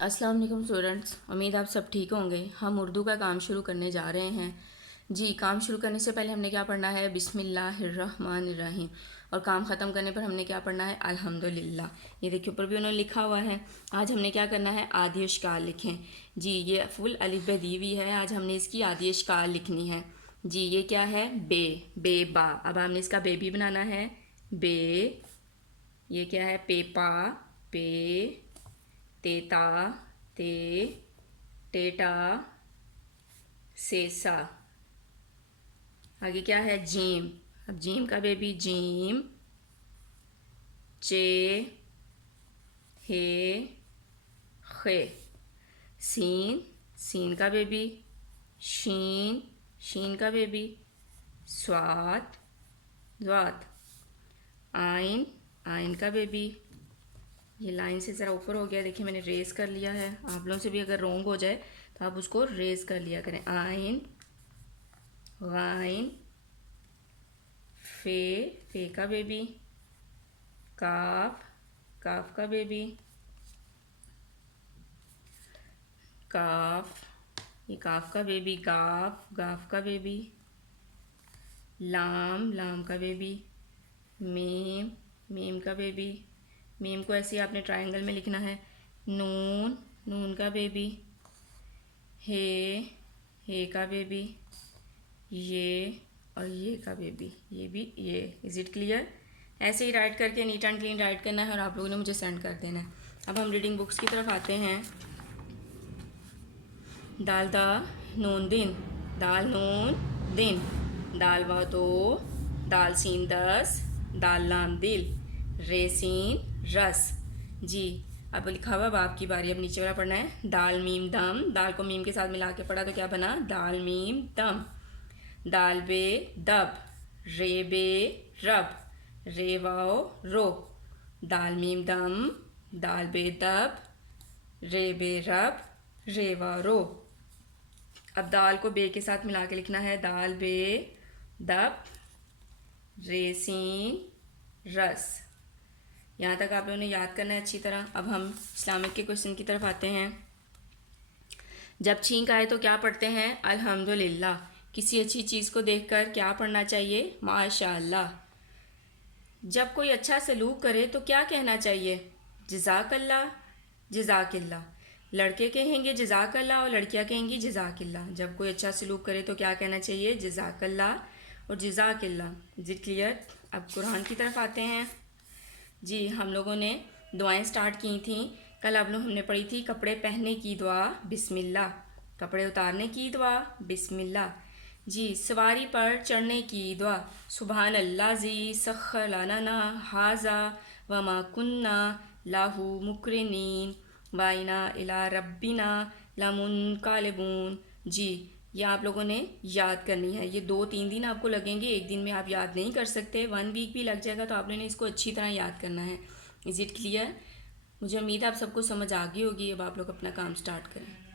अस्सलाम वालेकुम स्टूडेंट्स, उम्मीद आप सब ठीक होंगे। हम उर्दू का काम शुरू करने जा रहे हैं। जी, काम शुरू करने से पहले हमने क्या पढ़ना है? बिस्मिल्लाहिर्रहमानिर्रहीम। और काम ख़त्म करने पर हमने क्या पढ़ना है? अल्हम्दुलिल्लाह। ये देखिए ऊपर भी उन्होंने लिखा हुआ है। आज हमने क्या करना है? आदि अश्काल लिखें। जी, ये फुल अलिफ बे दी हुई है। आज हमने इसकी आदि अश्काल लिखनी है। जी, ये क्या है? बे, बे बा। अब हमने इसका बेबी बनाना है। बे, ये क्या है? पेपा, पे, तेता, ते, टेटा, सेसा। आगे क्या है? जीम। अब जीम का बेबी जीम, चे, हे, खे। सीन, सीन का बेबी शीन, शीन का बेबी स्वात, द्वात। आइन, आइन का बेबी, ये लाइन से ज़रा ऊपर हो गया, देखिए मैंने रेज़ कर लिया है। आप लोगों से भी अगर रोंग हो जाए तो आप उसको रेज़ कर लिया करें। आइन, गाइन, फे, फे का बेबी काफ, काफ का बेबी काफ, ये काफ का बेबी गाफ, गाफ का बेबी लाम, लाम का बेबी मीम, मीम का बेबी, मीम को ऐसे ही आपने ट्रायंगल में लिखना है। नून, नून का बेबी हे, हे का बेबी ये, और ये का बेबी ये भी ये। Is it clear? ऐसे ही राइट करके नीट एंड क्लीन राइट करना है और आप लोगों ने मुझे सेंड कर देना है। अब हम रीडिंग बुक्स की तरफ आते हैं। दाल दा नून दिन, दाल नून दिन, दाल वा दो, दाल सीन दस, दाल लाम दिल, रे सीन रस। जी, अब लिखा हुआ बाप की बारी। अब नीचे वाला पढ़ना है। दाल मीम दम, दाल को मीम के साथ मिला के पढ़ा तो क्या बना? दाल मीम दम। दाल बे दब, रे बे रब, रे वाओ रो। दाल मीम दम, दाल बे दब, रे बे रब, रे वाओ रो। अब दाल को बे के साथ मिला के लिखना है। दाल बे दब, रेसीन रस। यहाँ तक आप लोगों ने याद करना है अच्छी तरह। अब हम इस्लामिक के क्वेश्चन की तरफ आते हैं। जब छींक आए तो क्या पढ़ते हैं? अल्हम्दुलिल्लाह। किसी अच्छी चीज़ को देखकर क्या पढ़ना चाहिए? माशाअल्लाह। जब कोई अच्छा सलूक करे तो क्या कहना चाहिए? जज़ाकल्लाह, जज़ाकिल्लाह। लड़के कहेंगे जज़ाकल्लाह और लड़कियां कहेंगी जज़ाकिल्लाह। जब कोई अच्छा सलूक करे तो क्या कहना चाहिए? जज़ाकल्लाह और जज़ाकिल्लाह। जी क्लियर? अब कुरान की तरफ आते हैं। जी, हम लोगों ने दुआएं स्टार्ट की थी। कल अब लोग हमने पढ़ी थी कपड़े पहनने की दुआ बिस्मिल्लाह, कपड़े उतारने की दुआ बिस्मिल्लाह। जी, सवारी पर चढ़ने की दुआ सुबहान अल्लाह जी सख्खर लाना हाजा वमा कुन्ना लाहू मुकरिनीन वाइना इला रब्बिना लमुनकालिबून। जी, ये आप लोगों ने याद करनी है। ये 2-3 दिन आपको लगेंगे, एक दिन में आप याद नहीं कर सकते। 1 वीक भी लग जाएगा, तो आप लोगों ने इसको अच्छी तरह याद करना है। Is it clear? मुझे उम्मीद है आप सबको समझ आ गई होगी। अब आप लोग अपना काम स्टार्ट करें।